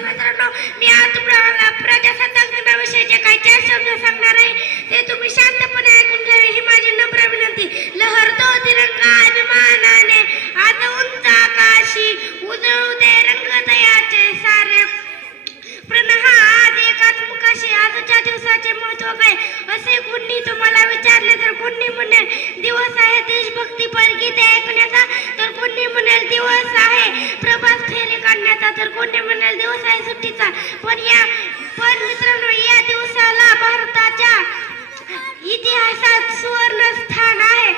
नमस्कार मित्रांनो, मी आज तुम्हाला प्रजासत्ताक दिनाविषयीचे काही 4 शब्द सांगणार आहे. ते तुम्ही शांतपणे ऐकून घ्यावे ही माझी नम्र विनंती. लहरतो तिरंगा अभिमानाने आज उंच आकाशी, उजळू दे रंगदयाचे सारे प्रण. हा आज एकाच मुखाशी आजच्या दिवसाचे महत्व काय असे कोणी तुम्हाला विचारले तर कोणी म्हणेल दिवस आहे देशभक्तीपर गीते ऐकण्याचा, तर कोणी म्हणेल दिवस आहे प्रभात फेरी काढण्याचा, तर कोणी म्हणेल दिवस आहे सुट्टीचा. पण मित्रांनो, या दिवसाला भारताच्या इतिहासात सुवर्ण स्थान आहे.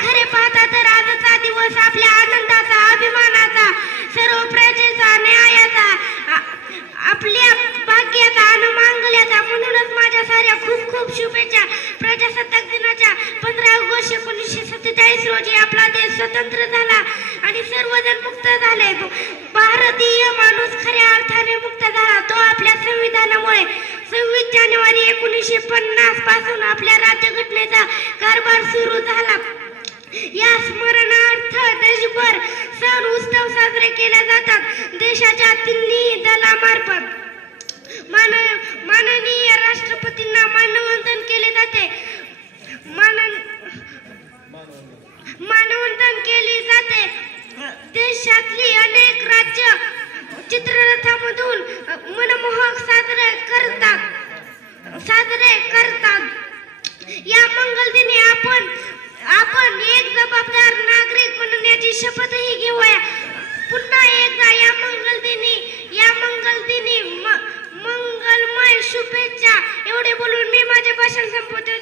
खरे पाहता तर आजचा दिवस आपल्या आनंदाचा, अभिमानाचा, सर्व प्रजेचा, न्यायाचा, आपल्या भाग्याचा आणि मांगल्याचा. म्हणूनच माझ्या साऱ्या खूप खूप शुभेच्छा. प्रजासत्ताक दिनाच्या 15 ऑगस्ट 1947 रोजी आपला देश स्वतंत्र झाला आणि सर्वजण मुक्त झाले. भारतीय माणूस खऱ्या अर्थाने मुक्त झाला तो आपल्या संविधानामुळे. 26 जानेवारी 1950 पासून आपल्या राज्यघटनेचा कारभार सुरू झाला. या स्मरणार्थ देशभर सण उत्सव साजरे केले जातात. देशाच्या तिन्ही दलामार्फत माननीय राष्ट्रपतींना मानवंदन केले जाते. मानवंदन केले जाते. देशातली अनेक राज्य चित्ररथामधून मनमोहक साजरे करतात. या मंगलदिनी आपण एक जबाबदार नागरिक बनण्याची शपथही घेऊया. पुन्हा एकदा या मंगलदिनी मंगलमय शुभेच्छा. एवढे बोलून मी माझे भाषण संपवतो.